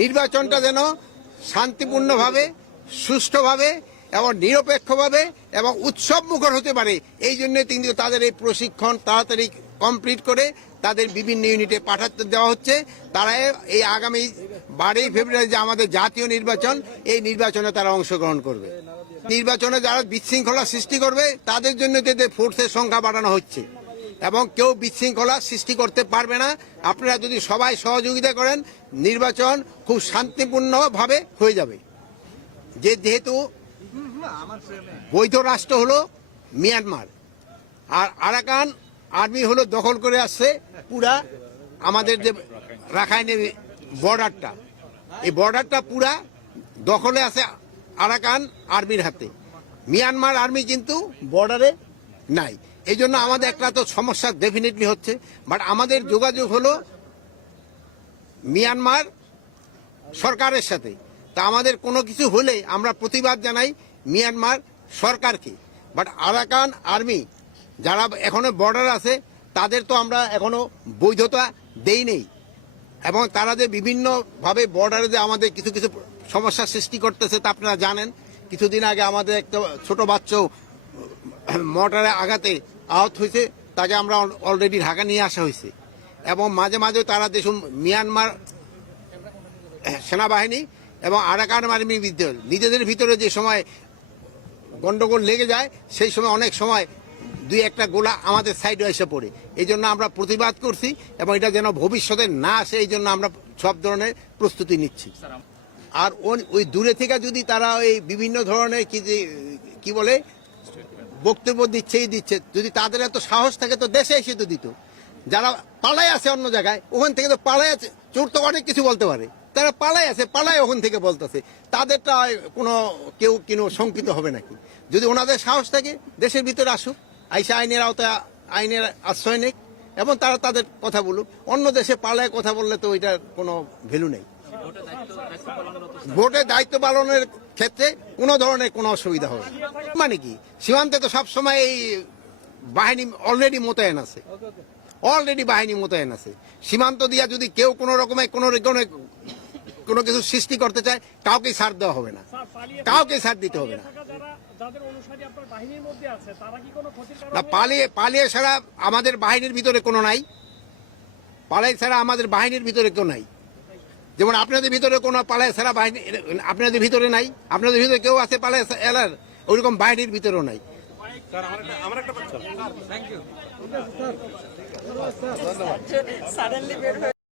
নির্বাচনটা যেন শান্তিপূর্ণভাবে, সুষ্ঠুভাবে এবং নিরপেক্ষভাবে এবং উৎসব মুখর হতে পারে, এই জন্য কিন্তু তাদের এই প্রশিক্ষণ তাড়াতাড়ি কমপ্লিট করে তাদের বিভিন্ন ইউনিটে পাঠাতে দেওয়া হচ্ছে। তারা এই আগামী 12 ফেব্রুয়ারি যে আমাদের জাতীয় নির্বাচন, এই নির্বাচনে তারা অংশগ্রহণ করবে। নির্বাচনে যারা বিশৃঙ্খলা সৃষ্টি করবে তাদের জন্য যে ফোর্সের সংখ্যা বাড়ানো হচ্ছে এবং কেউ বিশৃঙ্খলা সৃষ্টি করতে পারবে না। আপনারা যদি সবাই সহযোগিতা করেন, নির্বাচন খুব শান্তিপূর্ণভাবে হয়ে যাবে। যেহেতু বৈধ রাষ্ট্র হলো মিয়ানমার, আর আরাকান আর্মি হলো দখল করে আসছে পুরা আমাদের যে রাখাইনের বর্ডারটা, এই বর্ডারটা পুরা দখলে আছে আরাকান আর্মির হাতে। মিয়ানমার আর্মি কিন্তু বর্ডারে নাই, এই জন্য আমাদের একটা তো সমস্যা ডেফিনেটলি হচ্ছে। বাট আমাদের যোগাযোগ হলো মিয়ানমার সরকারের সাথে, তা আমাদের কোনো কিছু হলে আমরা প্রতিবাদ জানাই মিয়ানমার সরকারকে। বাট আরাকান আর্মি যারা এখনো বর্ডার আছে তাদের তো আমরা এখনো বৈধতা দেই নেই, এবং তারা যে বিভিন্নভাবে বর্ডারে যে আমাদের কিছু কিছু সমস্যার সৃষ্টি করতেছে তা আপনারা জানেন। কিছুদিন আগে আমাদের একটা ছোট বাচ্চাও মর্টারে আঘাতে আহত হয়েছে, তাকে আমরা অলরেডি ঢাকা নিয়ে আসা হয়েছে। এবং মাঝে মাঝে তারা দেখুন মিয়ানমার সেনাবাহিনী এবং আরাকান আর্মির বিরুদ্ধে নিজেদের ভিতরে যে সময় গন্ডগোল লেগে যায়, সেই সময় অনেক সময় দুই একটা গোলা আমাদের সাইডে এসে পড়ে। এই জন্য আমরা প্রতিবাদ করছি এবং এটা যেন ভবিষ্যতে না আসে, এই জন্য আমরা সব ধরনের প্রস্তুতি নিচ্ছি। আর ওই দূরে থেকে যদি তারা ওই বিভিন্ন ধরনের কি বলে বক্তব্য দিচ্ছে, যদি তাদের এত সাহস থাকে তো দেশে এসে তো দিত। যারা পালাই আছে অন্য জায়গায়, ওখান থেকে তো পালাই আছে, চোর তো অনেক কিছু বলতে পারে, তারা পালাই আছে, পালাই ওখান থেকে বলতেছে, তাদেরটা কেউ শঙ্কিত হবে নাকি? যদি ওনাদের সাহস থাকে দেশের ভিতরে আসুক, আইসা আইনের আওতায় আইনের আশ্রয় নেই এবং তারা তাদের কথা বলুক। অন্য দেশে পালায় কথা বললে তো ওইটার কোনো ভ্যালু নেই। ভোটে দায়িত্ব পালনের ক্ষেত্রে কোনো ধরনের কোনো অসুবিধা হবে না। মানে কি, সীমান্তে তো সবসময় এই বাহিনী অলরেডি মোতায়েন আছে। সীমান্ত দিয়া যদি কেউ কোনো রকমের কোনো কিছু সৃষ্টি করতে চায়, কাউকে ছাড় দেওয়া হবে না, কাউকে ছাড় দিতে হবে না। পালিয়ে ছাড়া আমাদের বাহিনীর ভিতরে কোনো নাই, পালাই ছাড়া আমাদের বাহিনীর ভিতরে কেউ নাই। যেমন আপনাদের ভিতরে কোনো পালাই ছাড়া বাহিনী আপনাদের ভিতরে নাই, আপনাদের ভিতরে কেউ আছে পালাই এলার, ওইরকম বাহিনীর ভিতরেও নাই। সাডেনলি বের হয়ে